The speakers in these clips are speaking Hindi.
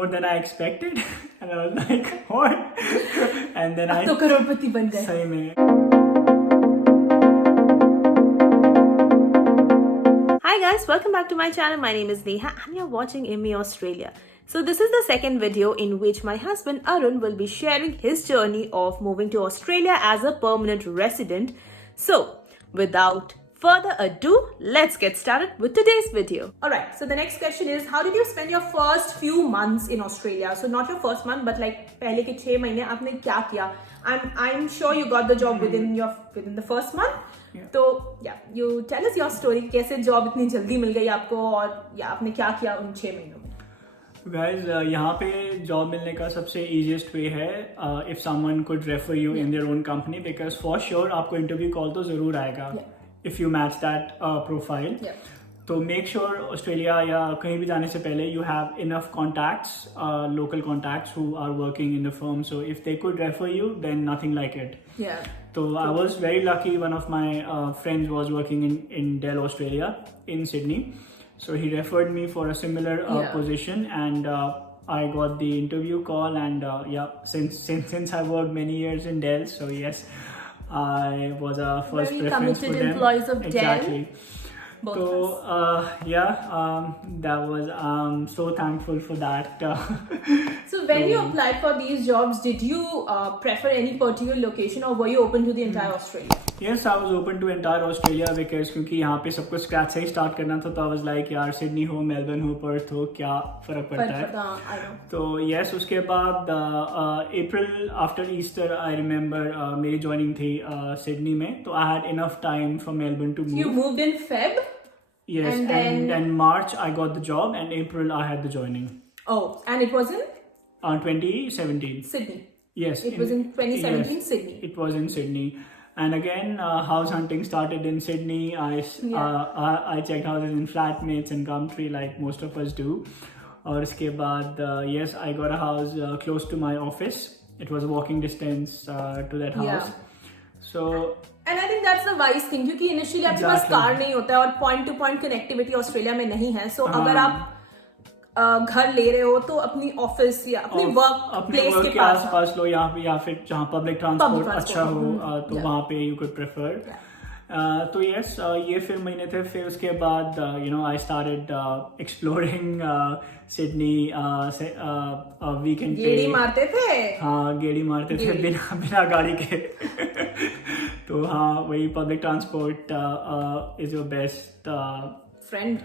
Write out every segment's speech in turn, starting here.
more than I expected. And I was like, what? And then अब तो करोड़पति बन गए. सही में. Hi guys, welcome back to my channel. My name is Neha and you're watching IMMI Australia. So this is the second video in which my husband Arun will be sharing his journey of moving to Australia as a permanent resident. So without further ado, let's get started with today's video. Alright, so the next question is, how did you spend your first few months in Australia? So not your first month, but like पहले के 6 महीने आपने क्या किया? I'm sure you got the job within the first month. Yeah. तो you tell us your story. कैसे जॉब इतनी जल्दी मिल गई आपको और आपने क्या किया उन 6 महीनों में? Guys, यहाँ पे जॉब मिलने का सबसे easiest way है if someone could refer you in their own company, because for sure आपको interview call तो जरूर आएगा if you match that profile. तो make sure Australia या कहीं भी जाने से पहले you have enough contacts, local contacts who are working in the firm. So if they could refer you, then nothing like it. Yeah. So I was very lucky. One of my friends was working in Dell, Australia, in Sydney. So he referred me for a similar position, and I got the interview call. And since I worked many years in Dell, so yes, I was a first very preference for them. committed employees of Exactly. Dell. Both So that was so thankful for that. So when you applied for these jobs, did you prefer any particular location or were you open to the entire Australia? Yes, I was open to entire Australia because क्योंकि यहाँ पे सबको scratch से ही start करना था, तो I was like यार सिडनी हो, मेलबर्न हो, पर्थ हो, क्या फर्क पड़ता है. तो yes, उसके बाद April after Easter I remember मेरी joining थी सिडनी में, तो I had enough time for Melbourne to move. You moved in Feb? Yes, and then March I got the job, and April I had the joining. Oh, and it was in 2017. Sydney. Yes, it was in 2017 yes, Sydney. It was in Sydney, and again house hunting started in Sydney. I checked houses in Flatmates and Gumtree like most of us do. और उसके बाद yes, I got a house close to my office. It was a walking distance to that house. So. And I think that's the wise thing, क्योंकि initially आपके पास कार नहीं होता है और point to point connectivity Australia में नहीं है. So अगर आप घर ले रहे हो तो अपनी ऑफिस या अपनी वर्क प्लेस के आसपास लो, या फिर जहाँ पब्लिक ट्रांसपोर्ट अच्छा हो तो वहाँ पे यू कुड प्रेफर. तो यस, ये फिर महीने थे. फिर उसके बाद I started exploring Sydney. Weekend पे गेड़ी मारते थे. हाँ, गेड़ी मारते थे बिना गाड़ी के. तो हाँ, वही public transport is your best friend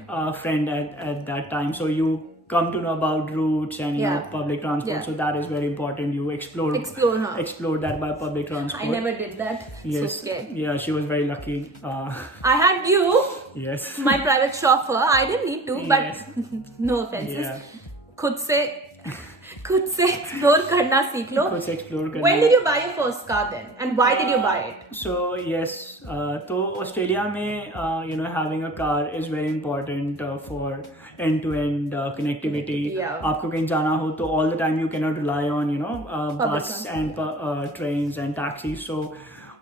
at that time. So you come to know about routes and public transport. So that is very important. You explore that by public transport. I never did that. Yes. So scared. Yeah, she was very lucky. I had you. Yes. My private chauffeur. I didn't need to, but no offenses. खुद से explore करना सीख लो. खुद से explore करना. When did you buy your first car then, and why did you buy it? So yes, तो ऑस्ट्रेलिया में having a car is very important for end-to-end connectivity. आपको कहीं जाना हो तो all the time you cannot rely on bus and trains and taxis. So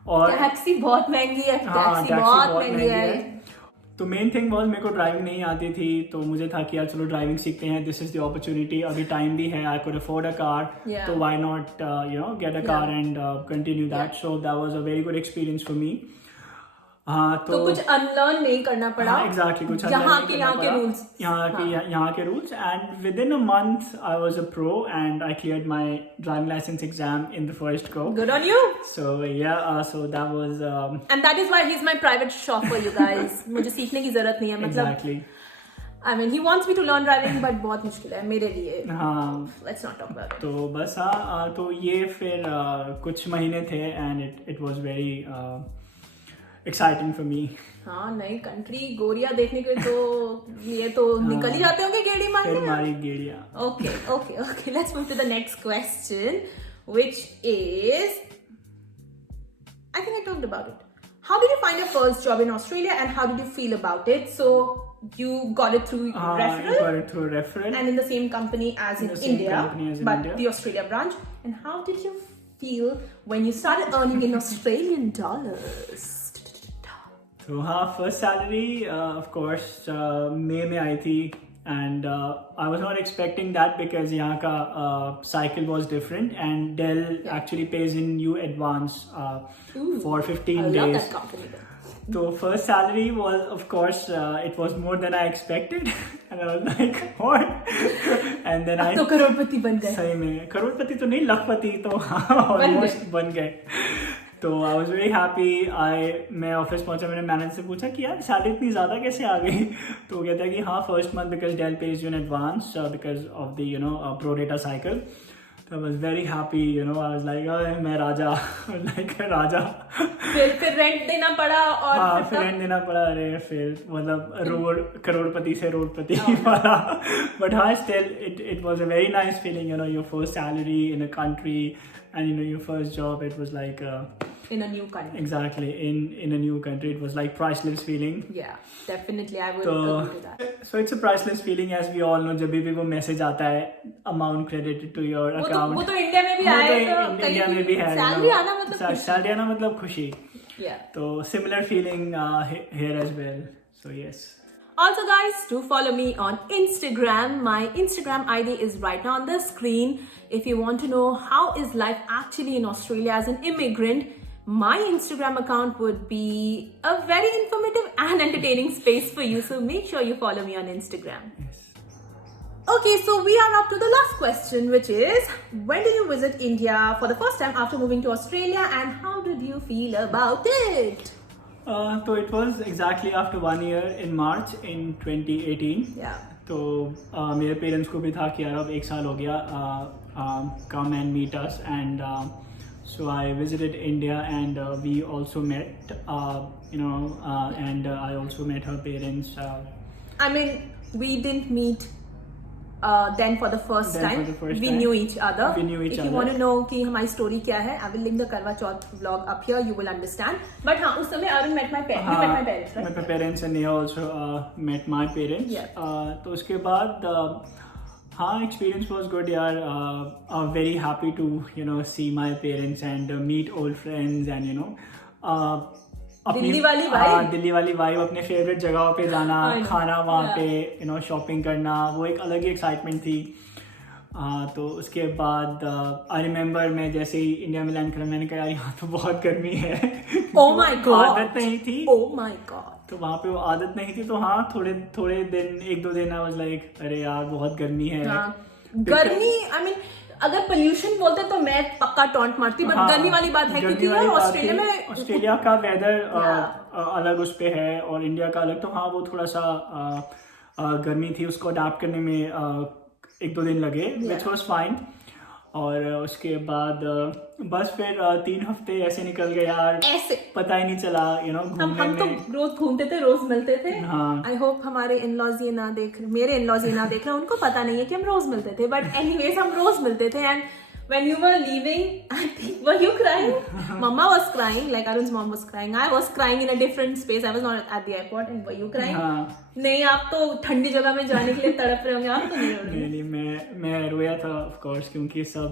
और टैक्सी बहुत महंगी है. टैक्सी बहुत महंगी है. तो मेन थिंग वॉज मेरे को ड्राइविंग नहीं आती थी, तो मुझे था कि यार चलो ड्राइविंग सीखते हैं. This is the opportunity. अभी टाइम भी है. I could afford a car, तो why not get a car and continue that. So that was a very good experience for me. हाँ, तो कुछ अनलर्न नहीं करना पड़ा. एग्जैक्टली, कुछ यहाँ के rules. And within a month I was a pro and I cleared my driving licence exam in the first go. Good on you. So so that was and that is why he's my private chauffeur, you guys. मुझे सीखने की जरूरत नहीं है. मतलब exactly. I mean, he wants me to learn driving, but बहुत मुश्किल है मेरे लिए. हाँ, let's not talk about it. तो बस तो ये फिर कुछ महीने थे and it was very exciting for me. हाँ, नई कंट्री, गोरिया देखने के तो ये तो निकल ही जाते होंगे गेड़ी मारने. फिर मारी गेड़िया. Okay. Let's move to the next question, which is, I think I talked about it. How did you find your first job in Australia and how did you feel about it? So you got it through referral? I got it through referral. And in the same company as in India, but the Australia branch. And how did you feel when you started earning in Australian dollars? तो हाँ, फर्स्ट सैलरी ऑफ कोर्स मई में आई थी. and I was not expecting that because यहाँ का cycle was different, and Dell actually pays in you advance for 15 I days. love that company. So first salary was, of course, it was more than I expected, and I was like, what? And then अब तो करोड़पति बन गए. सही में करोड़पति तो नहीं, लखपति तो ऑलमोस्ट बन गए. तो आई वॉज वेरी हैप्पी. मैं ऑफिस पहुंचा, मैंने मैनेजर से पूछा कि यार सैलरी इतनी ज़्यादा कैसे आ गई. तो वो कहता है कि हाँ, first month because Dell pays you in advance because of the pro data cycle. तो I was very happy, I was like मैं राजा, लाइक राजा. फिर रेंट देना पड़ा और हाँ, फिर रेंट देना पड़ा. अरे फिर मतलब करोड़पति से रोडपति वाला. बट हाँ, still it was a very nice feeling, your first salary in a country, and your first job, it was like in a new country. Exactly, in a new country, it was like priceless feeling. Yeah, definitely I would agree to that. So it's a priceless feeling, as we all know. जब भी वो मैसेज आता है amount credited to your account, वो तो इंडिया में भी आया है, तो इंडिया में भी है. सैलरी आना मतलब सैलरी आना मतलब खुशी. Yeah. तो similar feeling here as well. So yes. Also guys, do follow me on Instagram. My Instagram ID is right now on the screen. If you want to know how is life actually in Australia as an immigrant, my Instagram account would be a very informative and entertaining space for you. So make sure you follow me on Instagram. Yes. Okay, so we are up to the last question, which is, when did you visit India for the first time after moving to Australia, and how did you feel about it? So it was exactly after 1 year in March in 2018. Yeah. तो मेरे पेरेंट्स को भी था कि यार अब 1 साल हो गया, come and meet us, and so I visited India, and we also met, and I also met her parents. I mean, we didn't meet then for the first time. We knew each other. We knew each If other. you want to know कि हमारी story क्या है, I will link the Karwa Chauth vlog up here. You will understand. But हाँ, उस समय Arun met my parents. You met my parents, right? My parents, and Neha also met my parents. Yeah. तो उसके बाद हाँ, experience was good यार. Very happy to see my parents and meet old friends, and Delhi वाली vibe. दिल्ली वाली वाइब, अपने फेवरेट जगहों पे जाना, खाना वहाँ पे, शॉपिंग करना, वो एक अलग ही एक्साइटमेंट थी. तो उसके बाद आई रिमेम्बर मैं जैसे ही इंडिया में लैंड करा, मैंने कहा यार यहाँ तो बहुत गर्मी है. Oh my God. आदत नहीं थी. Oh my God. तो वहाँ पे वो आदत नहीं थी. तो हाँ, थोड़े दिन, 1-2 दिन आई वाज लाइक अरे यार बहुत गर्मी है. गर्मी, आई मीन अगर पोल्यूशन बोलते तो मैं पक्का टॉन्ट मारती, बट गर्मी वाली बात है क्योंकि यार ऑस्ट्रेलिया का वेदर अलग उस पे है और इंडिया का अलग. तो हाँ, वो थोड़ा सा गर्मी थी, उसको अडाप्ट करने में 1-2 दिन लगे, विच वॉज फाइन. और उसके बाद बस फिर 3 हफ्ते ऐसे निकल गए यार, ऐसे पता ही नहीं चला. हम तो रोज घूमते थे, रोज मिलते थे. हाँ. आई होप हमारे इन-लॉज ये ना देख रहे, मेरे इन-लॉज ये ना देख रहे, उनको पता नहीं है कि हम रोज मिलते थे. बट एनीवेज हम रोज मिलते थे. And when you were leaving, I think, were you crying? Mama was crying, like Arun's mom was crying. I was crying in a different space. I was not at the airport. And were you crying? नहीं, आप तो ठंडी जगह में जाने के लिए तड़प रहे होंगे. आप तो नहीं रो रहे. नहीं, मैं रोया था ऑफ कोर्स, क्योंकि सब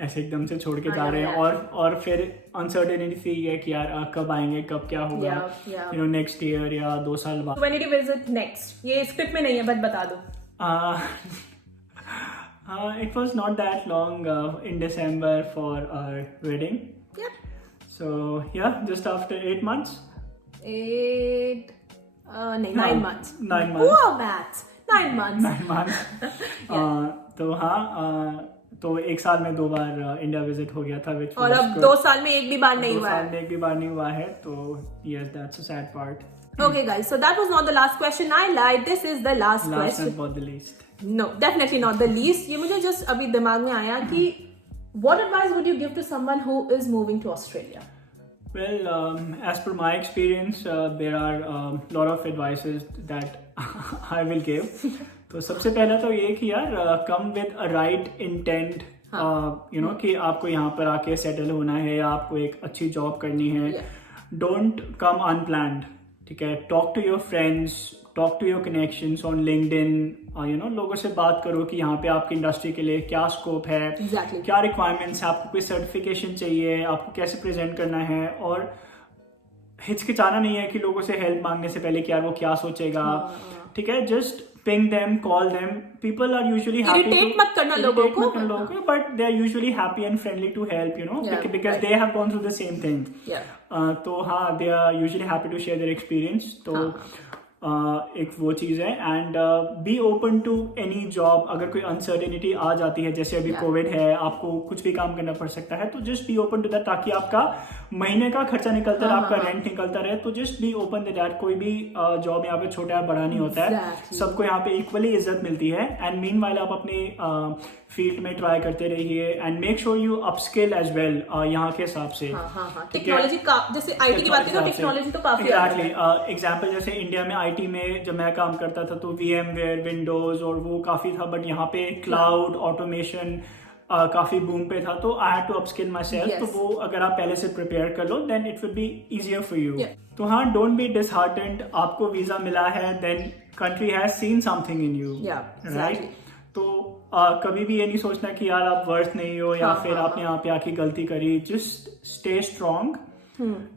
ऐसे एकदम से छोड़ के जा रहे हैं. और फिर अनसर्टेनिटी थी है कि यार कब आएंगे, कब क्या होगा, नेक्स्ट ईयर या 2 साल बाद. When did you visit next? ये स्क्रिप्ट में नहीं है, बट बता दो. It was not that long, in December for our wedding. Yep. So yeah, just after 8 months. 9 months. 9 months. Wow, maths. 9 months. 9 months. तो हाँ, तो 1 साल में 2 बार इंडिया विजिट हो गया था. और अब 2 साल में एक भी बार नहीं हुआ है. 2 साल में एक भी बार नहीं हुआ है. तो yes, that's a sad part. Okay guys, so that was not the last question. I lied. This is the last question. Last but the least. No, definitely not the least. ये मुझे just अभी दिमाग में आया कि what advice would you give to someone who is moving to Australia? Well, as per my experience, there are lot of advices that I will give. तो सबसे पहला तो ये कि यार come with a right intent. कि आपको यहाँ पर आके सेटल होना है या आपको एक अच्छी जॉब करनी है. Don't come unplanned. ठीक है, talk to your friends, talk to your connections on LinkedIn. लोगों से बात करो कि यहाँ पे आपकी इंडस्ट्री के लिए क्या स्कोप है, क्या रिक्वायरमेंट्स है, आपको कोई सर्टिफिकेशन चाहिए, आपको कैसे प्रेजेंट करना है. और हिचकिचाना नहीं है कि लोगों से हेल्प मांगने से पहले कि यार वो क्या सोचेगा. ठीक है, just ping them, call them. People are usually happy Irritate मत करना लोगों को, but they are usually happy and friendly to help, you know, Yeah, because right. they have gone through the same thing. Yeah. तो हाँ, they are usually happy to share their experience. तो एक वो चीज़ है. And be open to any job. अगर कोई अनसर्टेनिटी आ जाती है, जैसे अभी कोविड है, आपको कुछ भी काम करना पड़ सकता है, तो just be open to that, ताकि आपका महीने का खर्चा निकलता रहे, आपका रेंट निकलता रहे. तो just be open to that. कोई भी जॉब यहाँ पे छोटा या बड़ा नहीं होता है, सबको यहाँ पे इक्वली इज्जत मिलती है. एंड मीनवाइल आप अपने फील्ड में ट्राई करते रहिए and make sure you upskill as well यहाँ के हिसाब से. टेक्नोलॉजी का, जैसे आईटी की बात करें तो टेक्नोलॉजी तो काफी एग्जैम्पल जैसे इंडिया में आईटी में जब मैं काम करता था तो VMware, विंडोज और वो काफी था, बट यहाँ पे क्लाउड ऑटोमेशन काफी बूम पे था. तो I had to upskill myself. तो वो अगर आप पहले से प्रिपेयर कर लो then it will be easier for you. तो हाँ, डोंट बी डिसहार्टेंड. आपको वीजा मिला है, then country has seen something in you, right? तो कभी भी ये नहीं सोचना कि यार आप वर्थ नहीं हो या फिर आपने यहाँ पे आके गलती करी. Just stay strong.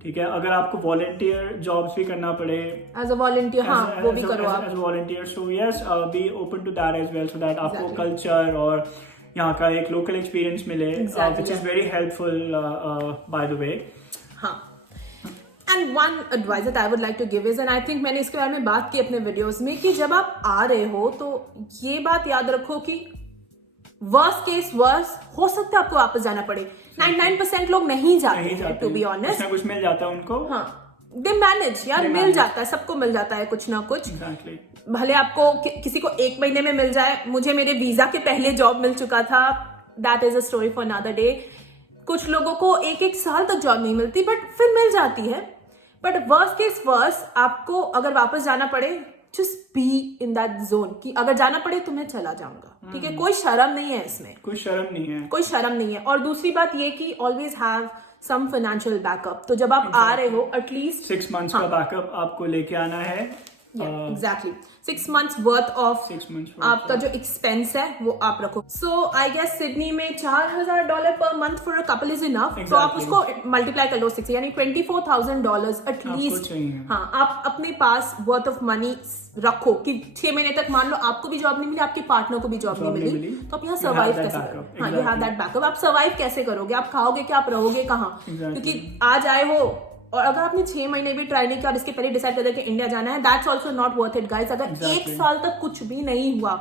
ठीक है, अगर आपको वॉलंटियर जॉब्स भी करना पड़े एज अ वॉलंटियर, वो भी करो आप as volunteer. So yes, be open to that as well, so that आपको कल्चर और यहाँ का एक लोकल एक्सपीरियंस मिले, which is very helpful by the way. हाँ. And one advice that I would like to give is, and I think मैंने इसके बारे में बात की अपने वीडियोस में, कि जब आप आ रहे हो तो ये बात याद रखो कि वर्स्ट केस वर्स्ट हो सकता है आपको वापस जाना पड़े. 99% लोग नहीं जाते, टू बी ऑनेस्ट. कुछ ना कुछ मिल जाता है उनको. हाँ, दे मैनेज यार, मिल जाता है, सबको मिल जाता है कुछ ना कुछ. भले आपको किसी को 1 महीने में मिल जाए. मुझे मेरे वीजा के पहले जॉब मिल चुका था. That is a story for another day. कुछ लोगों को 1-1 साल तक जॉब नहीं मिलती, बट फिर मिल जाती है. बट वर्स्ट केस वर्स्ट, आपको अगर वापस जाना पड़े, just be in that zone कि अगर जाना पड़े तो मैं चला जाऊंगा. ठीक है, कोई शर्म नहीं है इसमें, कोई शर्म नहीं है. और दूसरी बात ये कि always have some financial backup. तो जब आप आ रहे हो एटलीस्ट 6 months का बैकअप आपको लेके आना है. एग्जैक्टली 6 months वर्थ ऑफ आपका जो एक्सपेंस है वो आप रखो. सो आई गेस सिडनी में $4,000 per month for a couple is enough. तो आप उसको मल्टीप्लाई कर लो 6, यानी $24,000 एटलीस्ट. हाँ, आप अपने पास वर्थ ऑफ मनी रखो कि 6 महीने तक मान लो आपको भी जॉब नहीं मिली, आपके पार्टनर को भी जॉब नहीं मिली, तो आप यहाँ सर्वाइव कैसे करोगे? हाँ, यू हैव दैट बैकअप. आप सर्वाइव कैसे करोगे? आप खाओगे क्या, आप रहोगे कहाँ? क्योंकि आज आए हो और अगर आपने 6 महीने भी ट्राई नहीं किया और इसके पहले डिसाइड कर दिया कि इंडिया जाना है, that's also not worth it guys. अगर 1 साल तक कुछ भी नहीं हुआ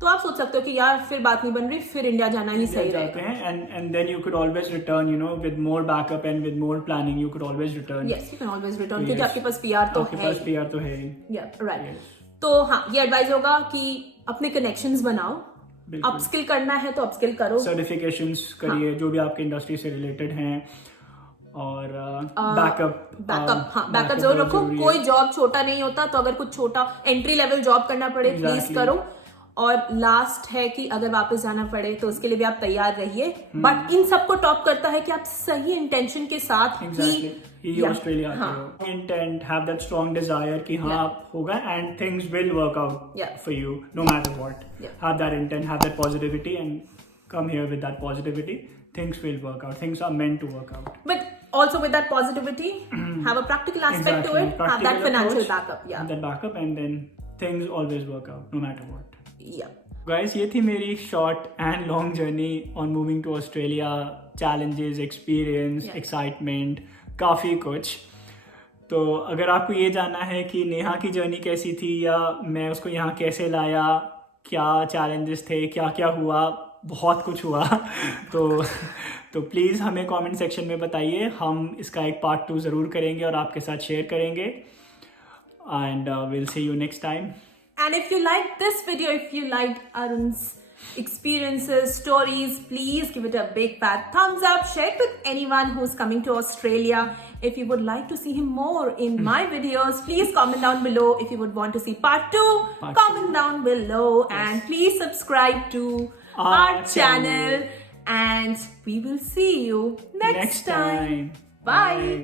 तो आप सोच सकते हो कि यार फिर बात नहीं बन रही, फिर इंडिया जाना ही सही रहेगा. And then you could always return, you know, with more backup and with more planning, you could always return. Yes, you can always return, क्योंकि आपके पास PR तो है. या राइट. तो हाँ, ये एडवाइस होगा कि अपने कनेक्शंस बनाओ. अपस्किल करना है तो अपस्किल करो, सर्टिफिकेशंस करिए जो भी आपके इंडस्ट्री से रिलेटेड हैं. और बैकअप जरूर रखो. कोई जॉब छोटा नहीं होता, तो अगर कुछ छोटा एंट्री लेवल जॉब करना पड़े प्लीज करो. और लास्ट है कि अगर वापस जाना पड़े तो उसके लिए भी आप तैयार रहिए. बट इन सबको टॉप करता है कि आप सही इंटेंशन के साथ ही ऑस्ट्रेलिया आते हो. Intent, have that strong Dzire कि हाँ होगा, and things will work out for you know matter what. Have that intent, have that positivity and come here with that positivity. Things will work out. Things are meant to work out. But also with that positivity, have a practical aspect to it. Have that financial backup. Yeah. That backup, and then things always work out, no matter what. Yeah. Guys, ये थी मेरी short and long journey on moving to Australia. Challenges, experience, excitement, काफी कुछ. तो अगर आपको ये जानना है कि नेहा की जर्नी कैसी थी या मैं उसको यहाँ कैसे लाया, क्या challenges थे, क्या क्या हुआ, बहुत कुछ हुआ, तो प्लीज़ हमें कमेंट सेक्शन में बताइए. हम इसका एक पार्ट 2 ज़रूर करेंगे और आपके साथ शेयर करेंगे. And will see you next time. And if you like this video, if you like Arun's experiences, stories, please give it a big fat thumbs up. Share it with anyone who's coming to Australia. If you would like to see him more in my videos, please comment down below. If you would want to see part 2, comment down below. And please subscribe to our channel. And we will see you next time. Bye.